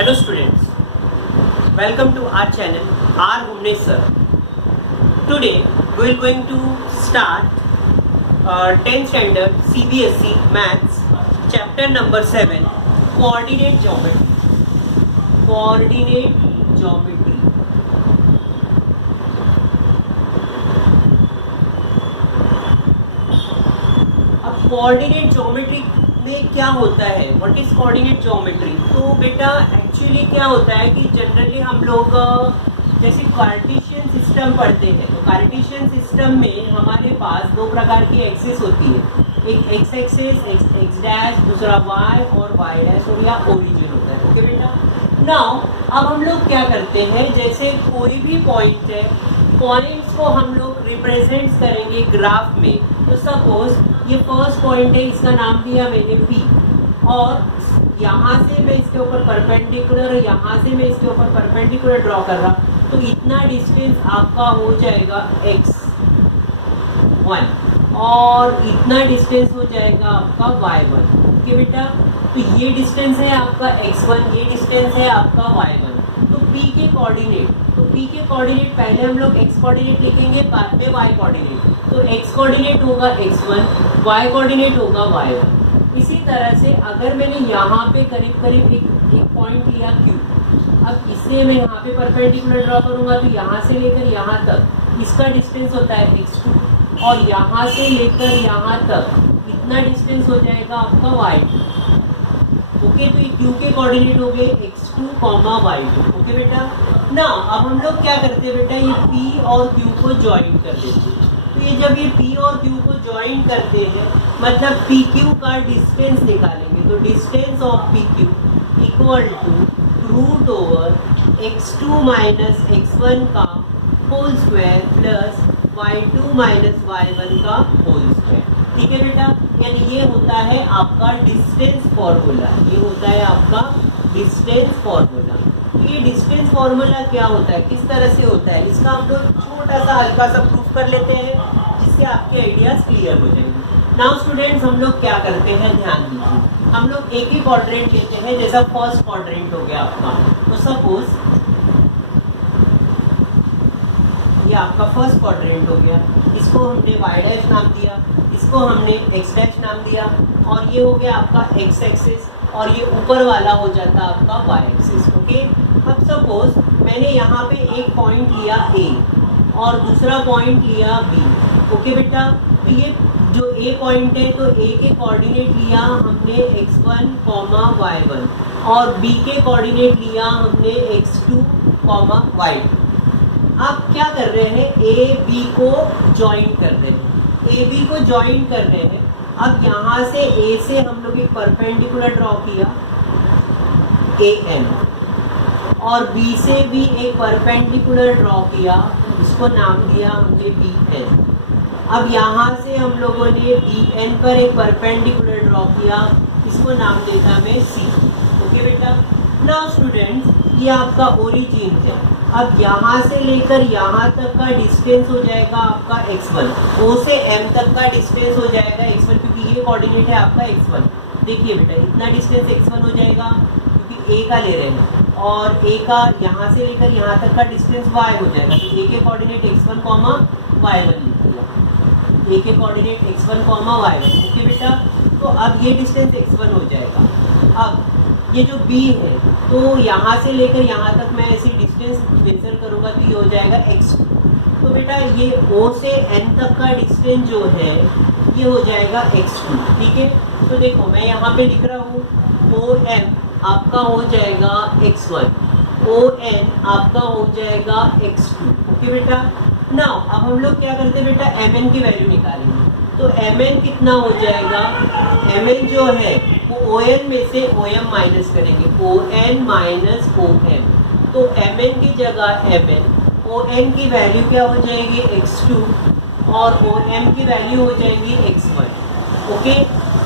Hello students, welcome to our channel R. Bhuvnesh sir. Today we are going to start 10th standard CBSE Maths chapter number 7 Coordinate Geometry. Coordinate Geometry. अब coordinate geometry में क्या होता है, what is coordinate geometry? तो बेटा actually क्या होता है कि जनरली हम लोग जैसे कार्टेशियन सिस्टम पढ़ते हैं, तो कार्टेशियन सिस्टम में हमारे पास दो प्रकार की एक्सिस होती है, एक एक्स एक्सिस एक्स डैश, दूसरा वाई और वाई डैश और या ओरिजिन होता है। ओके बेटा, नाउ अब हम लोग क्या करते हैं, जैसे कोई भी पॉइंट है, पॉइंट्स को हम लोग रिप्रेजेंट करेंगे ग्राफ में। तो सपोज ये फर्स्ट पॉइंट है, इसका नाम दिया मैंने P, और यहाँ से मैं इसके ऊपर परपेंडिकुलर, यहाँ से मैं इसके ऊपर परपेंडिकुलर ड्रॉ कर रहा, तो इतना डिस्टेंस आपका हो जाएगा x1 और इतना डिस्टेंस हो जाएगा आपका y1। ओके बेटा, तो ये डिस्टेंस है आपका x1, ये डिस्टेंस है आपका y1। तो P के कोऑर्डिनेट, तो P के कोऑर्डिनेट पहले हम लोग x कोऑर्डिनेट लिखेंगे, बाद में y कोऑर्डिनेट। तो x कोऑर्डिनेट होगा x1, y कोऑर्डिनेट होगा y1। इसी तरह से अगर मैंने यहाँ पे करीब करीब एक पॉइंट लिया Q, अब इससे मैं यहाँ पे परपेंडिकुलर ड्रॉ करूँगा, तो यहाँ से लेकर यहाँ तक इसका डिस्टेंस होता है x2 और यहाँ से लेकर यहाँ तक इतना डिस्टेंस हो जाएगा आपका y2। ओके, तो ये Q के कोऑर्डिनेट हो गए x2, y2। ओके बेटा, ना अब हम लोग क्या करते हैं बेटा, ये P और Q को ज्वाइन कर देते हैं। तो ये जब ये P और Q को ज्वाइन करते हैं, मतलब PQ का डिस्टेंस निकालेंगे, तो distance of PQ equal to root over x2 minus x1 का whole square plus y2 minus y1 का होल स्क्वायर। ठीक है बेटा, यानी ये होता है आपका डिस्टेंस फॉर्मूला, ये होता है आपका डिस्टेंस फॉर्मूला। तो ये डिस्टेंस फॉर्मूला क्या होता है, किस तरह से होता है, इसका हम लोग छोटा सा हल्का सा प्रूफ कर लेते हैं, जिससे आपके आइडियाज क्लियर हो जाएंगे। नाउ स्टूडेंट्स, हम लोग क्या करते हैं, ध्यान दीजिए, हम लोग एक ही क्वाड्रेंट लेते हैं, जैसा फर्स्ट क्वाड्रेंट हो गया आपका। तो सपोज ये आपका फर्स्ट क्वाड्रेंट हो गया, इसको हमने y डैश नाम दिया, इसको हमने x डैश नाम दिया, और ये हो गया आपका x एक्सिस, और ये ऊपर वाला हो जाता आपका y एक्सिस। ओके, अब सपोज मैंने यहाँ पे एक पॉइंट लिया A और दूसरा पॉइंट लिया B। ओके बेटा, तो ये जो A पॉइंट है, तो A के कोऑर्डिनेट लिया हमने x1, y1 और B के कोऑर्डिनेट लिया हमने x2, y2। आप क्या कर रहे हैं, ए बी को ज्वाइन कर रहे हैं, ए बी को ज्वाइन कर रहे हैं। अब यहाँ से ए से हम लोग एक परपेंडिकुलर ड्रॉ किया ए एन, और बी से भी एक परपेंडिकुलर ड्रॉ किया, इसको नाम दिया हमने बी एन। अब यहाँ से हम लोगों ने बी एन पर एक परपेंडिकुलर ड्रॉ किया, इसको नाम देता मैं सी। ओके बेटा, नाउ स्टूडेंट्स, ये आपका ओरिजिन है। अब यहाँ से लेकर यहाँ तक का डिस्टेंस हो जाएगा आपका x1, O से M तक का डिस्टेंस हो जाएगा x1, क्योंकि ये कोऑर्डिनेट है आपका x1। देखिए बेटा, इतना डिस्टेंस x1 हो जाएगा क्योंकि A का ले रहे हैं, और A का यहाँ से लेकर यहाँ तक का डिस्टेंस y हो जाएगा, तो A के कोऑर्डिनेट x1, y1 लिख दिया, A के कोऑर्डिनेट x1, y1। ओके बेटा, तो अब ये डिस्टेंस x1 हो जाएगा। अब ये जो B है, तो यहाँ से लेकर यहाँ तक मैं ऐसी डिस्टेंस मेजर करूँगा, तो ये हो जाएगा x2। तो बेटा ये O से N तक का डिस्टेंस जो है, ये हो जाएगा x2। ठीक है, तो देखो मैं यहाँ पे लिख रहा हूँ, OM आपका हो जाएगा x1, ON आपका हो जाएगा x2। ओके बेटा, नाउ अब हम लोग क्या करते हैं बेटा, MN की वैल्यू निकालेंगे। तो MN कितना हो जाएगा, MN जो है वो ON में से OM माइनस करेंगे, ON माइनस OM। तो MN की जगह MN, ON की वैल्यू क्या हो जाएगी x2 और OM की वैल्यू हो जाएगी x1। ओके,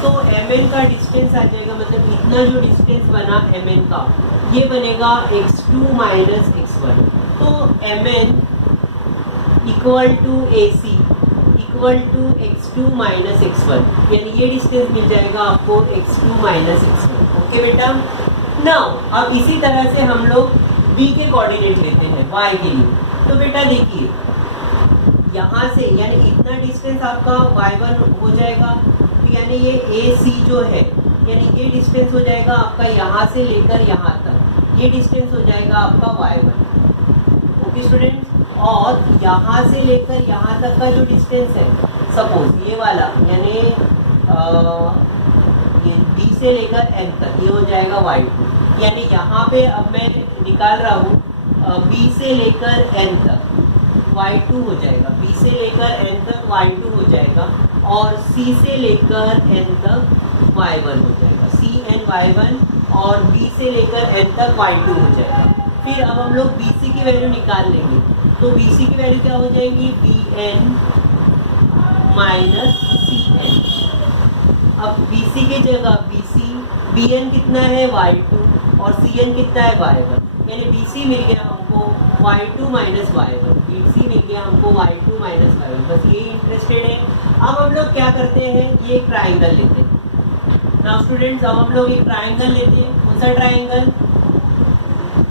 तो MN का डिस्टेंस आ जाएगा, मतलब इतना जो डिस्टेंस बना MN का, ये बनेगा x2 माइनस x1। तो MN equal to AC equal to x2 minus x1, यानी ये डिस्टेंस मिल जाएगा आपको x2 माइनस x1। ओके बेटा, नाउ अब इसी तरह से हम लोग b के कोऑर्डिनेट लेते हैं y के लिए। तो बेटा देखिए यहाँ से यानी इतना डिस्टेंस आपका y1 हो जाएगा, तो यानी ये AC जो है यानी ये डिस्टेंस हो जाएगा आपका यहाँ से लेकर यहाँ तक, ये डिस्टेंस हो जाएगा आपका y1। ओके स्टूडेंट्स, और यहाँ से लेकर यहाँ तक का जो डिस्टेंस है सपोज ये वाला यानी ये B से लेकर N तक ये हो जाएगा y2। यानी यहाँ पे अब मैं निकाल रहा हूँ B से लेकर N तक y2 हो जाएगा, B से लेकर n तक y2 हो जाएगा और C से लेकर n तक y1 हो जाएगा, CN y1 और B से लेकर n तक y2 हो जाएगा। फिर अब हम लोग BC की वैल्यू निकाल लेंगे, तो BC की वैल्यू क्या हो जाएगी BN माइनस CN। अब BC की जगह BN कितना है y2 और CN कितना है y1, यानी BC मिल गया हमको y2 माइनस y1, BC मिल गया हमको y2 माइनस y1। बस ये इंटरेस्टेड है। अब हम लोग क्या करते हैं, ये एक ट्राइंगल लेते हैं। नाउ स्टूडेंट्स अब हम लोग एक ट्राइंगल लेते हैं। कौन सा ट्राइंगल,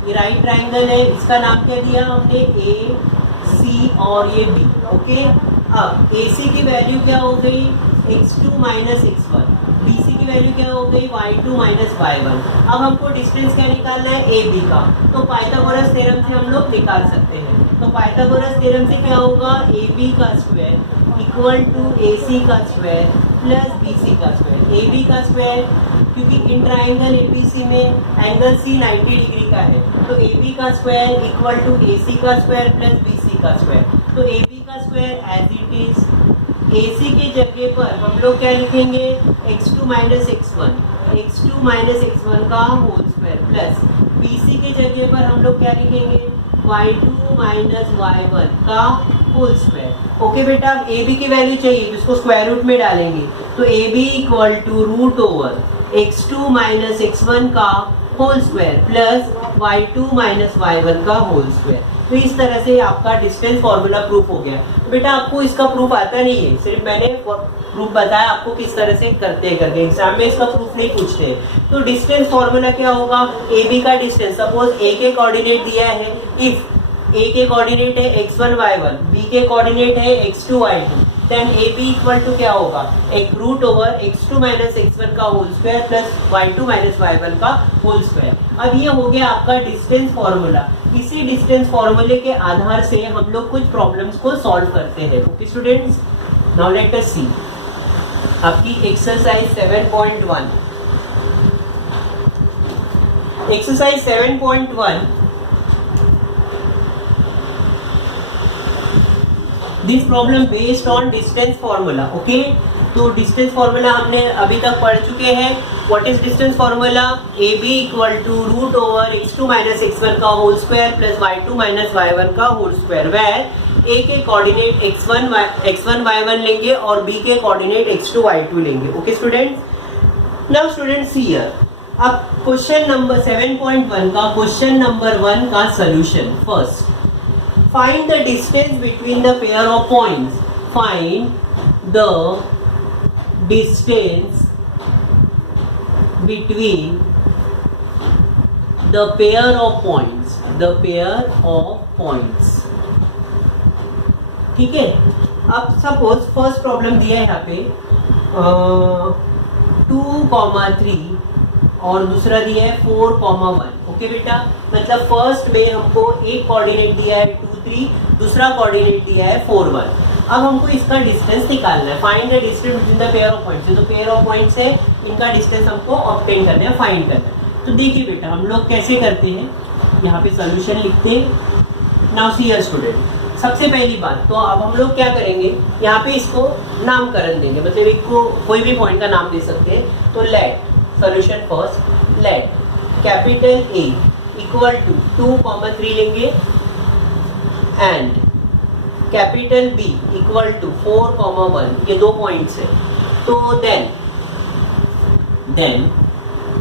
ये राइट ट्राइंगल है, इसका नाम क्या दिया हमने AC और ये B। ओके, अब AC की वैल्यू क्या हो गई x2 माइनस x1, BC की वैल्यू क्या हो गई y2 माइनस y1। अब हमको डिस्टेंस क्या निकालना है AB का, तो पाइथागोरस थ्योरम से हम लोग निकाल सकते हैं। तो पाइथागोरस थ्योरम से क्या होगा AB का स्क्वायर इक्वल टू AC का स्क्वायर प्लस BC का स्क्वायर। AB का स्क्वायर क्योंकि इन ट्राइंगल ABC में एंगल C 90 डिग्री का है, तो AB का स्क्वायर इक्वल टू AC का स्क्वायर प्लस BC का स्क्वायर। तो AB का square as it is, AC की जगह पर हम लोग क्या लिखेंगे x2 माइनस x1 का होल स्क्वायर प्लस BC के जगह पर हम लोग क्या लिखेंगे y2 माइनस y1 का होल स्क्वायर। ओके बेटा, अब AB की वैल्यू चाहिए तो इसको स्क्वायर रूट में डालेंगे, तो AB equal to root over x2 minus x1 का whole square plus y2 minus y1 का होल स्क्वायर। तो इस तरह से आपका डिस्टेंस फॉर्मूला प्रूफ हो गया। बेटा आपको इसका प्रूफ आता नहीं है, सिर्फ मैंने प्रूफ बताया आपको किस तरह से करते हैं करके, एग्जाम में इसका प्रूफ नहीं पूछते। तो डिस्टेंस फॉर्मूला क्या होगा, AB का डिस्टेंस सपोज A के कोऑर्डिनेट दिया है, इफ A के कोऑर्डिनेट है x1 y1, B के कोऑर्डिनेट है x2 y2, then AB equal to क्या होगा एक root over x2 minus x1 का whole square plus y2 minus y1 का होल स्क्वायर। अब ये हो गया आपका डिस्टेंस फॉर्मूला। इसी डिस्टेंस फॉर्मूले के आधार से हम लोग कुछ प्रॉब्लम्स को सॉल्व करते हैं। Okay students, now let us see आपकी exercise 7.1। Exercise 7.1 this problem based on distance formula. Okay, तो डिस्टेंस फॉर्मूला हमने अभी तक पढ़ चुके हैं। What is distance formula, AB equal to root over x2 minus x1 का whole square plus y2 minus y1 का होल स्क्वायर, वेयर A के कोऑर्डिनेट x1 y1 लेंगे और B के कोऑर्डिनेट x2 y2 लेंगे। Okay students, now students here अब question number 7.1 का question number 1 का solution. First, find the distance between the pair of points. Find the distance between the pair of points. The pair of points. ठीक है, अब suppose first problem दिया है यहाँ पे 2,3 और दूसरा दिया है 4,1। ओके बेटा, मतलब फर्स्ट में हमको एक कोऑर्डिनेट दिया है 2, 3, दूसरा कोऑर्डिनेट दिया है 4, 1। अब हमको इसका डिस्टेंस निकालना है। Find the distance between the pair of points. जो पेयर ऑफ पॉइंट्स है इनका डिस्टेंस हमको ऑब्टेन करना है, फाइंड करना है। तो देखिए बेटा हम लोग कैसे करते हैं, यहाँ पे सॉल्यूशन लिखते हैं। नाउ सी स्टूडेंट, सबसे पहली बात तो अब हम लोग क्या करेंगे, यहाँ पे इसको नामकरण देंगे, मतलब एक को कोई भी पॉइंट का नाम दे सकते हैं। तो let solution first, let capital A equal to 2,3 लेंगे and capital B equal to 4,1, ये दो पॉइंट्स है। तो देन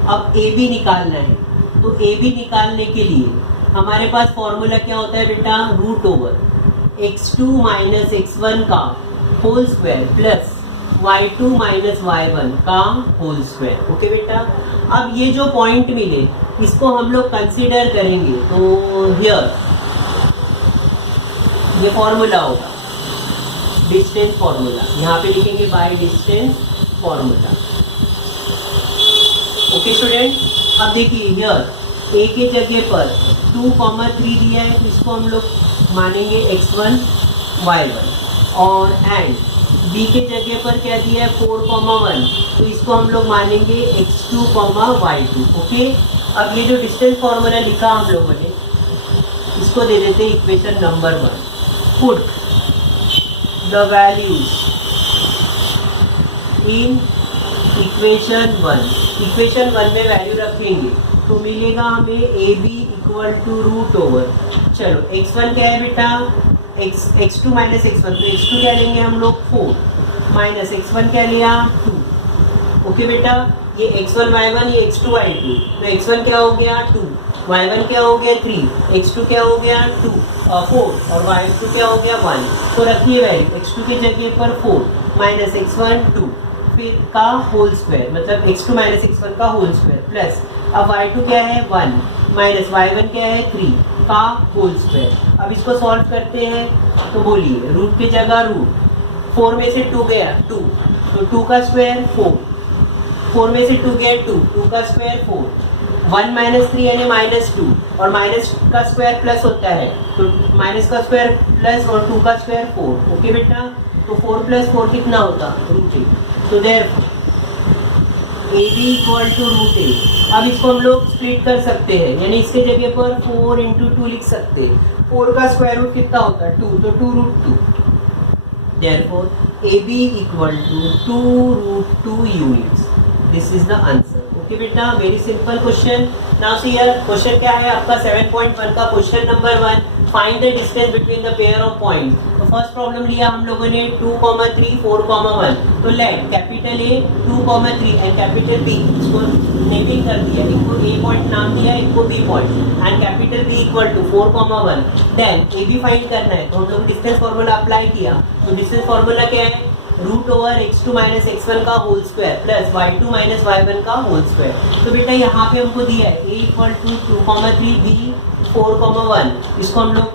अब AB निकालना है। तो AB निकालने के लिए हमारे पास फॉर्मूला क्या होता है बेटा, root over x2 minus x1 का whole square plus y2 minus y1 का होल स्क्वायर। ओके बेटा, अब ये जो पॉइंट मिले इसको हम लोग कंसीडर करेंगे तो हियर ये फॉर्मूला होगा डिस्टेंस फॉर्मूला, यहाँ पे लिखेंगे by distance formula. Okay student, अब देखिए हियर ए के जगह पर 2,3 दिया है तो इसको हम लोग मानेंगे x1 y1 और एंड बी के जगह पर क्या दिया है 4,1 तो इसको हम लोग मानेंगे x2 y2। ओके, अब ये जो डिस्टेंस फॉर्मूला लिखा हम लोगों ने इसको दे देते हैं equation number 1। Put the values in equation 1। Equation 1 में वैल्यू रखेंगे तो मिलेगा हमें A B equal to root over, चलो x1 क्या है बेटा x2 माइनस x1 तो x2 क्या लेंगे हम लोग 4 माइनस x1 क्या लिया 2। ओके बेटा, ये x1 y1 ये x2 y2 तो x1 क्या हो गया 2, y1 क्या हो गया 3, x2 क्या हो गया 2 4 और y2 क्या हो गया 1। तो रखिए वैल्यू x2 की जगह पर 4 माइनस x1 2 फिर का होल स्क्वायर मतलब x2 माइनस x1 का होल स्क्वायर प्लस अब y2 क्या है 1 माइनस y1 क्या है 3 का होल स्क्वायर। अब इसको सॉल्व करते हैं तो बोलिए रूट की जगह रूट 4 में से 2 गया 2 तो 2 का स्क्वायर 4 में से 2 गया 2 का स्क्वायर 4 1 माइनस 3 यानी माइनस 2 और माइनस का स्क्वायर प्लस होता है तो माइनस का स्क्वायर प्लस और 2 का स्क्वायर 4। ओके बेटा, तो 4 प्लस 4 कितना होता रूट 8 तो there A B equal to root 8। अब इसको हम लोग स्प्लिट कर सकते हैं यानी इसके जगह पर 4 इंटू 2 लिख सकते हैं। 4 का स्क्वायर रूट कितना होता है 2 तो 2 root 2 therefore A B equal to 2 root 2 units. This is the answer. Okay बेटा, very simple question. Now see here question क्या है आपका 7.1 का question number 1, find the distance between the pair of point. तो फर्स्ट प्रॉब्लम लिया हम लोगों ने 2, 3, 4, 1 तो let capital A 2, 3 and capital B, इसको नेमिंग कर दिया, इनको ए पॉइंट नाम दिया इनको B point and capital B equal to 4, 1 then A B find करना है तो हम लोग डिस्टेंस फॉर्मूला अप्लाई किया। तो डिस्टेंस फॉर्मूला क्या है root over x2 minus x1 का whole square plus y2 minus y1 का होल स्क्वायर। तो बेटा यहाँ पे हमको दिया है a इक्वल टू 2, 3 b 4, 1 इसको हम लोग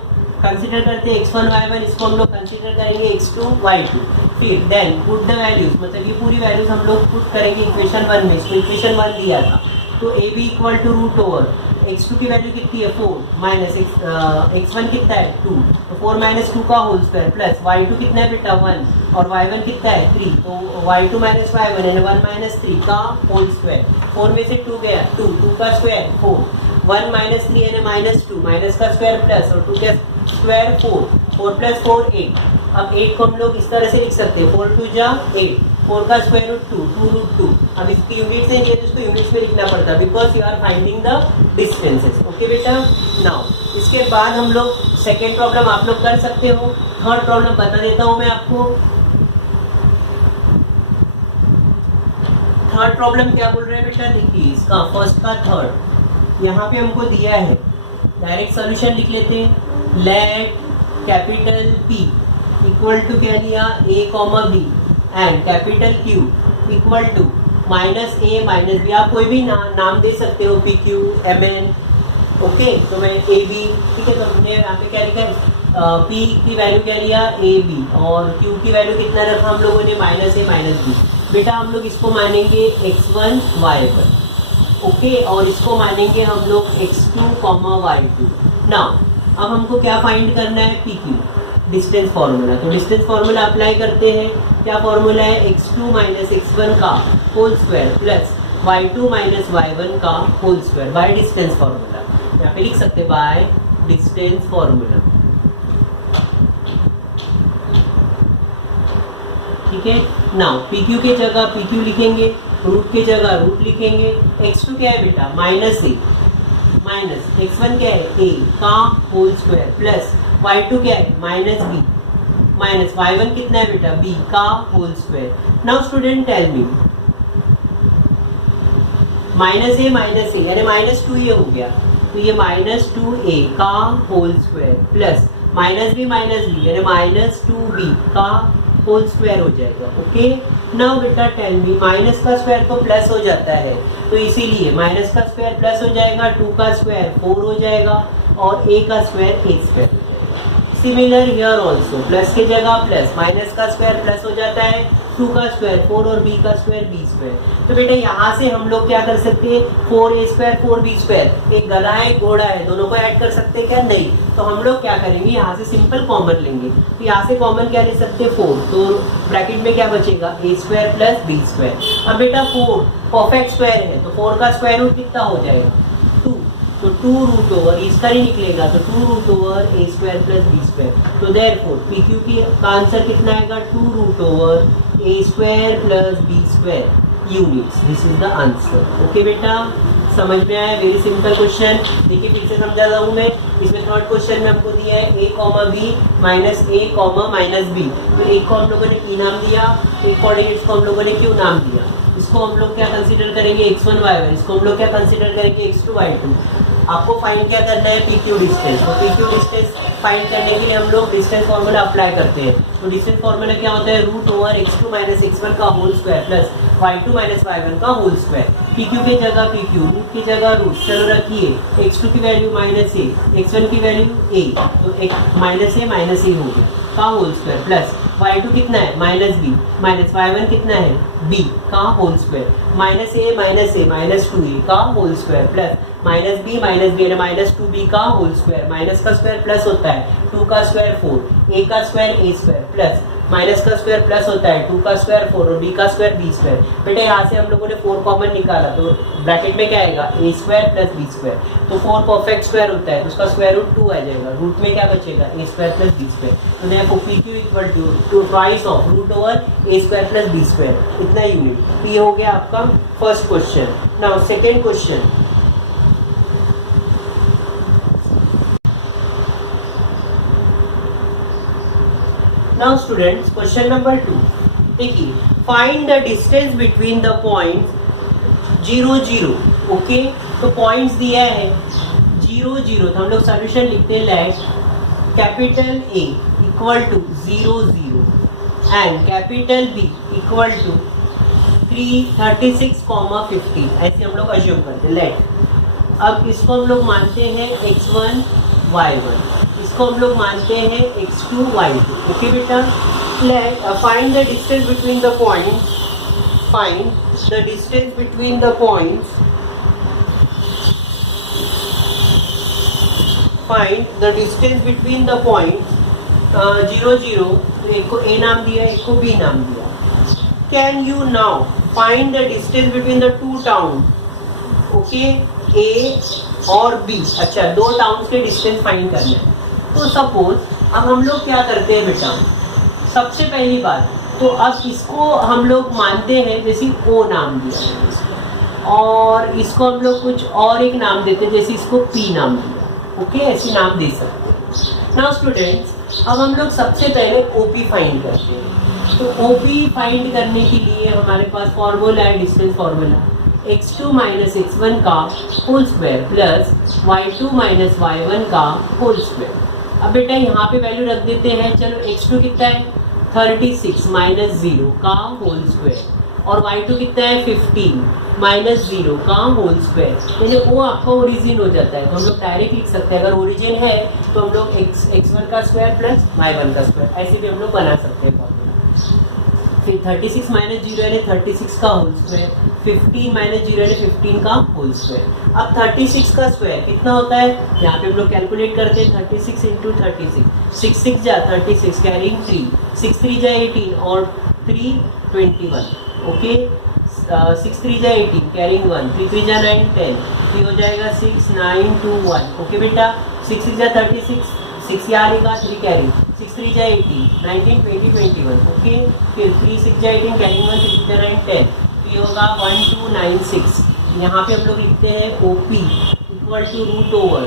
कंसीडर करते हैं x1 y1 इसको हम लोग कंसीडर करेंगे x2 y2 फिर देन पुट द वैल्यूज मतलब ये पूरी वैल्यूज हम लोग पुट करेंगे इक्वेशन 1 में। इसको इक्वेशन 1 दिया था तो A B equal to root over x2 की वैल्यू कितनी है 4 माइनस x1 कितना है 2 तो 4 माइनस 2 का होल स्क्वायर प्लस y2 कितना है बेटा 1 और y1 कितना है 3 तो y2 माइनस y1 यानी 1 माइनस 3 का होल स्क्वायर 4 में से 2 गया 2 का स्क्वायर 4 1 माइनस 3 यानी माइनस 2 माइनस का स्क्वायर प्लस और 2 का स्क्वायर 4 प्लस 4 8। अब 8 को हम लोग इस तरह से लिख सकते हैं 4 2 जा 8 4 का स्क्वायर रूट 2 रूट 2। अब इसकी यूनिट से ये तो इसको यूनिट्स में लिखना पड़ता है because you are finding the distances. Okay बेटा, नाउ इसके बाद हम लोग सेकेंड प्रॉब्लम आप लोग कर सकते हो। थर्ड प्रॉब्लम बता देता हूँ मैं आपको। थर्ड प्रॉब्लम क्या बोल रहे हैं बेटा देखिए इसका फर्स्ट का थर्ड यहाँ पे हमको दिया है डायरेक्ट सोल्यूशन लिख लेते हैं। Let capital P equal to क्या लिया a comma B and capital Q equal to minus a minus B. आप कोई भी नाम दे सकते हो P Q M N. Okay, तो मैं ए बी ठीक है तो हमने यहाँ पे क्या लिखा है P की वैल्यू क्या लिया ए बी और Q की वैल्यू कितना रखा हम लोगों ने माइनस a माइनस बी। बेटा हम लोग इसको मानेंगे x1 y1 ओके और इसको मानेंगे हम लोग x2 y2। नाउ अब हमको क्या फाइंड करना है पी क्यू डिस्टेंस फार्मूला। तो डिस्टेंस फार्मूला अप्लाई करते हैं। क्या फार्मूला है x2 माइनस x1 का whole square plus y2 minus y1 का whole square by distance formula. यहाँ पे लिख सकते हैं बाय डिस्टेंस फार्मूला। ठीक है, नाउ पी क्यू के जगह पी क्यू लिखेंगे, रूट के जगह रूट लिखेंगे। x2 क्या है बेटा माइनस ए माइनस x1 क्या है a का होल स्क्वायर प्लस y2 क्या है माइनस बी माइनस y1 कितना है बेटा b का whole square. Now student tell me minus A यानी माइनस 2a हो गया तो ये माइनस 2a का whole square plus minus B यानी माइनस 2b का होल स्क्वायर हो जाएगा। ओके, नाउ बेटा टेल मी, माइनस का स्क्वायर तो प्लस हो जाता है, तो इसीलिए माइनस का स्क्वायर प्लस हो जाएगा, 2 का स्क्वायर 4 हो जाएगा और a का स्क्वायर a स्क्वायर हो जाएगा। सिमिलर हियर ऑल्सो, प्लस की जगह प्लस, माइनस का स्क्वायर प्लस हो जाता है, 2 का स्क्वायर 4 और b का स्क्वायर b स्क्वायर। तो बेटा यहाँ से हम लोग क्या कर सकते हैं, 4a स्क्वायर 4b स्क्वायर, एक गधा है एक घोड़ा है, दोनों को ऐड कर सकते हैं क्या? नहीं। तो हम लोग क्या करेंगे, यहाँ से सिंपल कॉमन लेंगे। तो यहाँ से कॉमन क्या ले सकते हैं, 4, तो ब्रैकेट में क्या बचेगा, a square plus b square. अब बेटा 4 परफेक्ट स्क्वायर है, तो 4 का स्क्वायर रूट कितना हो जाएगा, 2, तो 2 रूट ओवर इसका ही निकलेगा, तो 2 root over a square plus b square. तो देयरफॉर PQ का आंसर कितना आएगा, 2 root over a square plus b square units. This is the answer. Okay बेटा, समझ में आया? Very simple question. देखिए फिर से समझा रहा हूँ मैं। इसमें थर्ड क्वेश्चन में हमको दिया है a comma b minus a comma minus b। तो एक को हम लोगों ने p नाम दिया, एक कोऑर्डिनेट्स को हम लोगों ने q नाम दिया। इसको हम लोग क्या कंसीडर करेंगे, x1 y1, इसको हम लोग क्या कंसीडर करेंगे, x2 y2। आपको फाइंड क्या करना है, PQ डिस्टेंस। तो PQ डिस्टेंस फाइंड करने के लिए हम लोग डिस्टेंस फार्मूला अप्लाई करते हैं। तो डिस्टेंस फार्मूला क्या होता है, root over x2 minus x1 का whole square plus y2 minus y1 का होल स्क्वायर। PQ की जगह PQ, रूट की जगह रूट, चलो रखिए। x2 की वैल्यू माइनस a, x1 की वैल्यू a, तो माइनस a हो गया का होल स्क्वायर प्लस y2 कितना है, माइनस b, माइनस y1 कितना है, b का whole square, minus a minus 2a का whole square plus minus b यानी माइनस 2b का होल स्क्वायर। माइनस का स्क्वायर प्लस होता है, 2 का स्क्वायर 4, a का square a square plus minus का स्क्वायर प्लस होता है, 2 का स्क्वायर 4 और b का स्क्वायर b स्क्वायर। बेटे यहाँ से हम लोगों ने 4 कॉमन निकाला, तो ब्रैकेट में क्या आएगा, a square plus b square. तो 4 परफेक्ट स्क्वायर होता है, तो उसका स्क्वायर रूट 2 आ जाएगा। रूट में क्या बचेगा, a square plus b square. तो देखो PQ equal to twice of root over a square plus b square, इतना यूनिट। ये हो गया आपका first question. Now second question, Now students, question number 2. देखिए, find the distance between the points 0 0. Okay, तो points दिया है 0 0, तो हम लोग सॉल्यूशन लिखते हैं let capital A equal to 0 0 and capital B equal to 36,50। ऐसे हम लोग अज्यूम करते हैं लेट। अब इसको हम लोग मानते हैं x1 y1, इसको हम लोग मानते हैं x2 y2। ओके बेटा, let find the distance between the points, find the distance between the points, find the distance between the points 0 0, तो एक को a नाम दिया, एक को b नाम दिया। Can you now find the distance between the two town, okay, a और b। अच्छा, दो टाउन्स के डिस्टेंस फाइंड करना है। तो सपोज अब हम लोग क्या करते हैं बेटा, सबसे पहली बात तो अब इसको हम लोग मानते हैं जैसे O नाम दिया, और इसको हम लोग कुछ और एक नाम देते हैं, जैसे इसको P नाम दिया। ओके, ऐसे नाम दे सकते हैं। नाउ स्टूडेंट्स, अब हम लोग सबसे पहले OP फाइंड करते हैं। तो OP फाइंड करने के लिए हमारे पास फॉर्मूला है, distance formula, x2 minus x1 का whole square plus y2 minus y1 का होल स्क्वायर। अब बेटा यहाँ पे वैल्यू रख देते हैं। चलो x2 कितना है, 36 माइनस 0 का होल स्क्वायर, और y2 कितना है, 15 माइनस 0 का होल स्क्वायर। यानी वो आपका ओरिजिन हो जाता है। तो हम लोग डायरेक्ट लिख सकते हैं, अगर ओरिजिन है तो हम लोग x1 का स्क्वायर प्लस y1 का स्क्वायर, ऐसे भी हम लोग बना सकते हैं फॉर्मूला। फिर 36 माइनस 0 यानी 36 का होल स्क्वायर, 15 माइनस 0 यानी 15 का होल स्क्वायर। अब 36 का स्क्वायर कितना होता है, यहाँ पे हम लोग कैलकुलेट करते हैं, 36 इंटू 36, 6 6 जा 36 कैरिंग 3, 6 3 जा 18 और 3 21। ओके, 6 3 जा 18 कैरिंग 1, 3 3 जा 9 10, 3 हो जाएगा 6 9 2 1। ओके बेटा, 6 6 जा 36, 6 यहाँ आएगा 3 कैरी, 6 3 जा 18, 19 20 21। ओके, फिर 3 6 जा 18 कैरिंग 1, 6 जा 9 10, तो ये होगा 1296। यहाँ पे हम लोग लिखते हैं OP equal to root over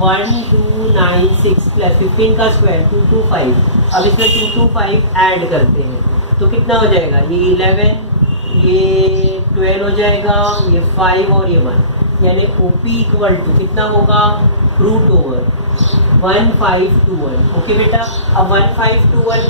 1296 plus 15 का स्क्वायर 225। अब इसमें 225 ऐड करते हैं तो कितना हो जाएगा, ये 11, ये 12 हो जाएगा, ये 5 और ये 1, यानी OP इक्वल टू कितना होगा, रूट ओवर 1521। ओके बेटा, अब 1521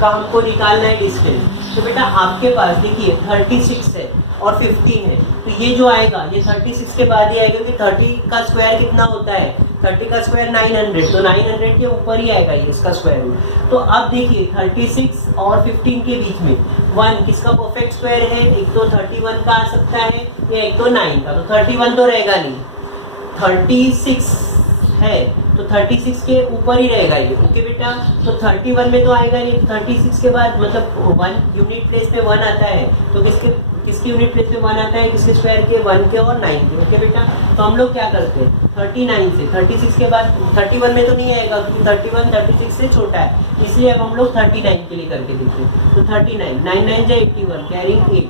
का हमको निकालना है डिस्टेंस। तो बेटा आपके पास देखिए 36 है और 15 है, तो ये जो आएगा ये 36 के बाद ही आएगा, क्योंकि 30 का स्क्वायर कितना होता है, 30 का स्क्वायर 900, तो 900 के ऊपर ही आएगा ये इसका स्क्वायर रूट। तो अब देखिए 36 और 15 के बीच में 1 किसका परफेक्ट स्क्वायर है, एक तो 31 का आ सकता है या एक तो 9 का, तो 31 तो रहेगा नहीं, 36 है तो 36 के ऊपर ही रहेगा ये। ओके बेटा, तो 31 में तो आएगा नहीं, तो 36 के बाद मतलब 1 यूनिट प्लेस पे 1 आता है, तो किसके यूनिट प्लेस पे 1 आता है, किसके स्क्वायर के, 1 के और 9 के। ओके बेटा, तो हम लोग क्या करते हैं 39 से 36 के बाद 31 में तो नहीं आएगा, क्योंकि 31 36 से छोटा है, इसलिए अब हम लोग 39 के लिए करके देखते हैं। तो 39 9 9 जा 81 कैरिंग 8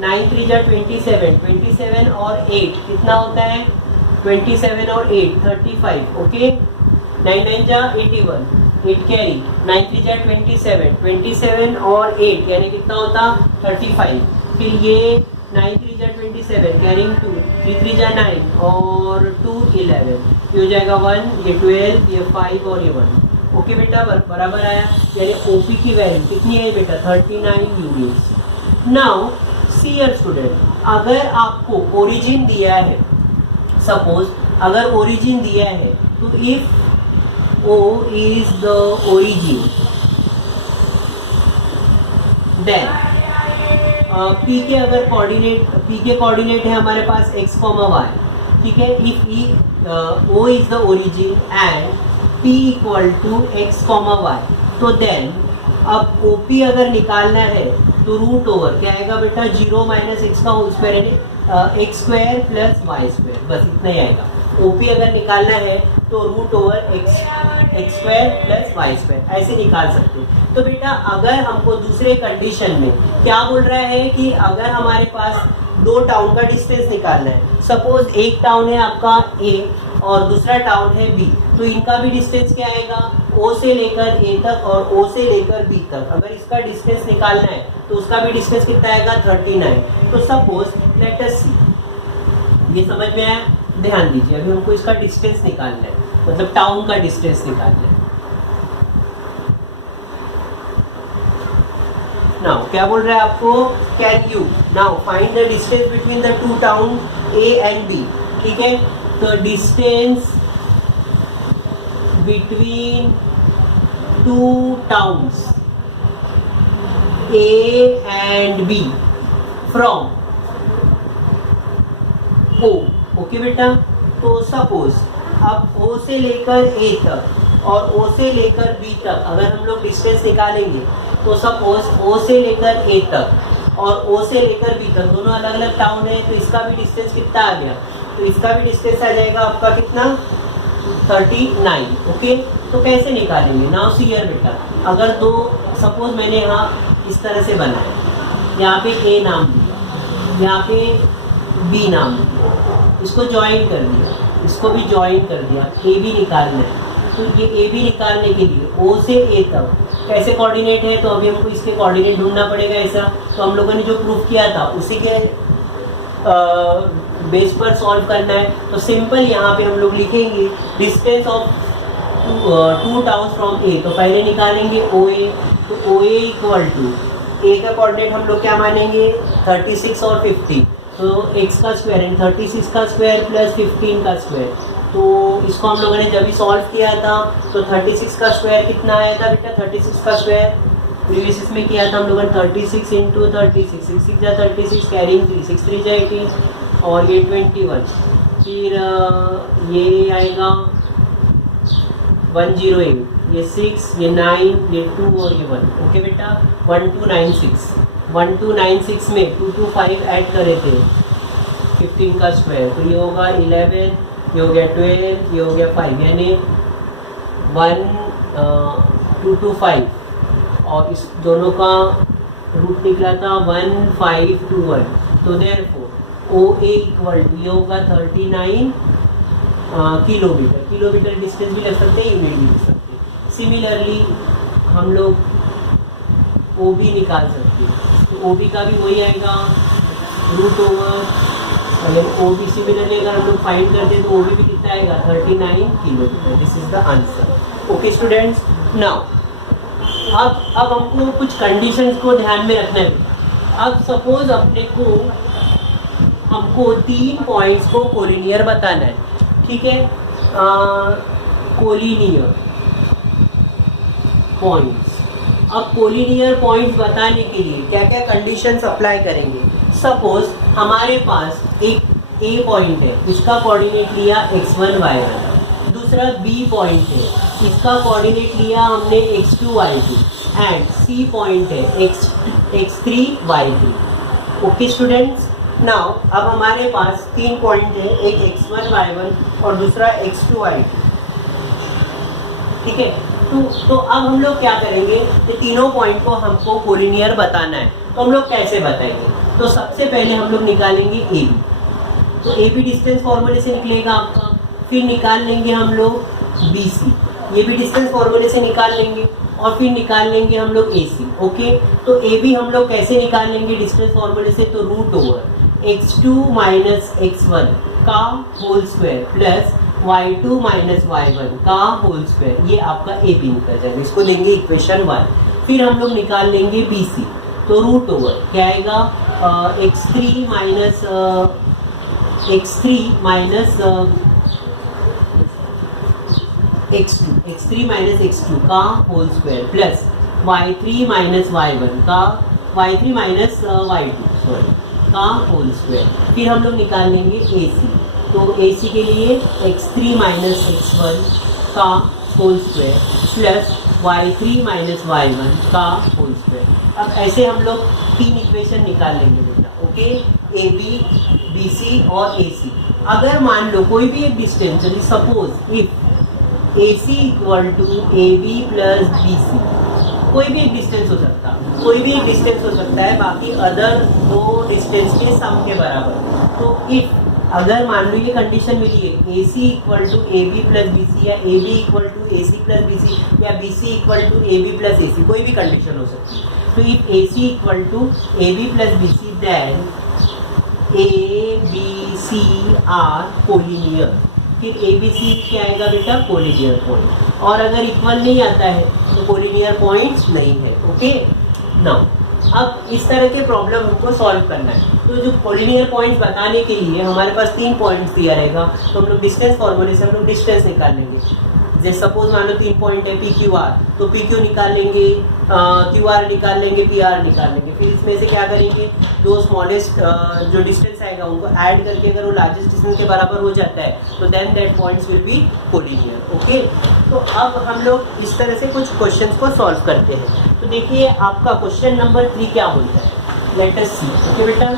9 3 जा 27 27 और 8 कितना होता है 27 और 8 35। ओके 9 9 जा 81 8 कैरी 9 3 जा 27 27 और 8 यानी कितना होता 35। फिर ये 9 3 जा 27 कैरिंग 2 3 3 जा 9 और 2 11 ये हो जाएगा 1 ये 12 ये 5 और ये 1। ओके बेटा बराबर आया, यानी ओपी की वैल्यू कितनी है बेटा 39 units. Now see your student, अगर आपको ओरिजिन दिया है, सपोज अगर ओरिजिन दिया है, तो if O is the origin, then P के अगर कोऑर्डिनेट है हमारे पास x, y, ठीक है। If O is the origin and P equal to x, y, तो देन अब OP अगर निकालना है तो रूट ओवर क्या आएगा बेटा 0 माइनस एक्स का होल स्क्वायर, यानी X square plus Y square, बस इतना ही आएगा। ओपी अगर निकालना है तो root over X square plus Y square ऐसे निकाल सकते हैं। तो बेटा अगर हमको दूसरे कंडीशन में क्या बोल रहा है कि अगर हमारे पास दो टाउन का डिस्टेंस निकालना है, सपोज एक टाउन है आपका ए और दूसरा टाउन है बी, तो इनका भी डिस्टेंस क्या आएगा ओ से लेकर ए तक और ओ से लेकर बी तक, अगर इसका डिस्टेंस निकालना है तो उसका भी डिस्टेंस कितना आएगा 39। तो सपोज लेट अस सी, ये समझ में आया, ध्यान दीजिए, अभी हमको इसका डिस्टेंस निकालना है, मतलब टाउन का डिस्टेंस निकालना है। नाउ क्या बोल रहा है आपको, can you now find the distance between the two town A and B, ठीक है। तो distance between two towns A and B from O, okay बेटा। तो सपोज अब ओ से लेकर ए तक और ओ से लेकर बी तक अगर हम लोग डिस्टेंस निकालेंगे, तो सपोज ओ से लेकर ए तक और ओ से लेकर बी तक दोनों अलग अलग टाउन है, तो इसका भी डिस्टेंस कितना आ गया, तो इसका भी डिस्टेंस आ जाएगा आपका कितना 39। ओके, तो कैसे निकालेंगे, नाउ सी हियर बेटा, अगर दो सपोज मैंने यहाँ इस तरह से बनाया, यहाँ पे ए नाम दिया, यहाँ पे बी नाम दिया, इसको ज्वाइन कर दिया, इसको भी ज्वाइन कर दिया, ए बी निकालना है। तो ये ए बी निकालने के लिए ओ से ए तक कैसे कोऑर्डिनेट है, तो अभी हमको इसके कोऑर्डिनेट ढूंढना पड़ेगा ऐसा। तो हम लोगों ने जो प्रूफ किया था उसी के बेस पर सॉल्व करना है। तो सिंपल यहाँ पे हम लोग लिखेंगे distance of two towns from A, तो पहले निकालेंगे ओ ए, तो ओ ए इक्वल टू ए का कोऑर्डिनेट हम लोग क्या मानेंगे 36 और 50, तो x का स्क्वायर यानी 36 का स्क्वायर प्लस 15 का स्क्वायर। तो इसको हम लोगों ने जब भी सॉल्व किया था तो 36 का स्क्वायर कितना आया था बेटा, 36 का स्क्वायर प्रीवियस इसमें किया था हम लोगों ने 36 इंटू 36, 6 6 जा 36 कैरिंग 3 6 3 जा 18 और ये 21, फिर ये आएगा 108, ये 6 ये 9 ये 2 और ये 1। ओके बेटा 1296 में 2 2 5 ऐड करे थे 15 का स्क्वायर, तो ये होगा 11, ये हो गया 12, ये हो गया 5, यानी 1225 और इस दोनों का रूट निकला था 1521। तो therefore O A equal to ये होगा 39 किलोमीटर, किलोमीटर डिस्टेंस भी लग सकते हैं, यूनिट भी लिख सकते हैं। सिमिलरली हम लोग ओ बी निकाल सकते हैं, तो ओ बी का भी वही आएगा रूट ओवर, अगर ओ बी सिमिलरली अगर हम लोग फाइंड करते हैं तो ओ बी भी कितना आएगा 39 kilometre. This is the answer. Okay students, now अब हमको कुछ कंडीशंस को ध्यान में रखना है। अब सपोज हमको 3 पॉइंट्स को कोलिनियर बताना है, ठीक है। कोलिनियर पॉइंट्स, अब कोलिनियर पॉइंट्स बताने के लिए क्या क्या कंडीशंस अप्लाई करेंगे। सपोज हमारे पास एक ए पॉइंट है, इसका कोऑर्डिनेट लिया x1 y1, दूसरा बी पॉइंट है, इसका कोऑर्डिनेट लिया हमने x2 y2, and C point है x3 y3। Okay students, now अब हमारे पास 3 पॉइंट है, एक x1 y1 और दूसरा x2 y2, ठीक है। तो अब हम लोग क्या करेंगे, ये तीनों पॉइंट को हमको कोलिनियर बताना है, तो हम लोग कैसे बताएंगे। तो सबसे पहले हम लोग निकालेंगे ए बी, तो ए बी डिस्टेंस फॉर्मूले से निकलेगा आपका। फिर निकाल लेंगे हम लोग बी सी, ये भी डिस्टेंस फॉर्मूले से निकाल लेंगे। और फिर निकाल लेंगे हम लोग ए सी। ओके, तो ए बी हम लोग कैसे निकाल लेंगे डिस्टेंस फॉर्मूले से, तो root over x2 minus x1 का whole square plus y2 minus y1 का होल स्क्वायर, ये आपका ए बी निकल जाएगा, इसको देंगे इक्वेशन 1। फिर हम लोग निकाल लेंगे बी सी, तो रूट ओवर क्या आएगा x3 minus x3 minus x2 का whole square plus y3 minus y1 का y3 माइनस y2 का होल स्क्वायर। फिर हम लोग निकाल लेंगे AC, तो AC के लिए x3 माइनस x1 का whole square plus y3 minus y1 का होल स्क्वायर। अब ऐसे हम लोग 3 इक्वेशन निकाल लेंगे बेटा। ओके, AB, BC और AC। अगर मान लो कोई भी एक डिस्टेंस, यदि suppose if AC equal to AB plus BC, कोई भी एक डिस्टेंस हो सकता है, कोई भी एक डिस्टेंस हो सकता है, बाकी अदर दो डिस्टेंस के सम के बराबर। तो इफ अगर मान लो ये कंडीशन मिली है AC equal to AB plus BC या AB equal to AC plus BC या BC equal to AB plus AC, कोई भी कंडीशन हो सकती है। तो if AC equal to AB plus BC then ABC are collinear. फिर ABC क्या आएगा बेटा, कोलिनियर पॉइंट। और अगर इक्वल नहीं आता है तो कोलिनियर पॉइंट्स नहीं है। ओके, नाउ अब इस तरह के प्रॉब्लम हमको सॉल्व करना है। तो जो कोलिनियर पॉइंट्स बताने के लिए हमारे पास 3 पॉइंट्स दिया रहेगा, तो हम लोग डिस्टेंस फॉर्मूले से हम लोग डिस्टेंस निकाल लेंगे। जैसे सपोज मान लो 3 पॉइंट है PQR, तो PQ निकाल लेंगे, QR निकाल लेंगे, PR निकाल लेंगे। फिर इसमें से क्या करेंगे, दो स्मॉलेस्ट जो डिस्टेंस आएगा उनको ऐड करके अगर वो लार्जेस्ट डिस्टेंस के बराबर हो जाता है तो then that points will be collinear. Okay, तो अब हम लोग इस तरह से कुछ क्वेश्चंस को सॉल्व करते हैं। तो देखिए आपका क्वेश्चन नंबर 3 क्या बोलता है, लेट अस सी। ओके बेटा,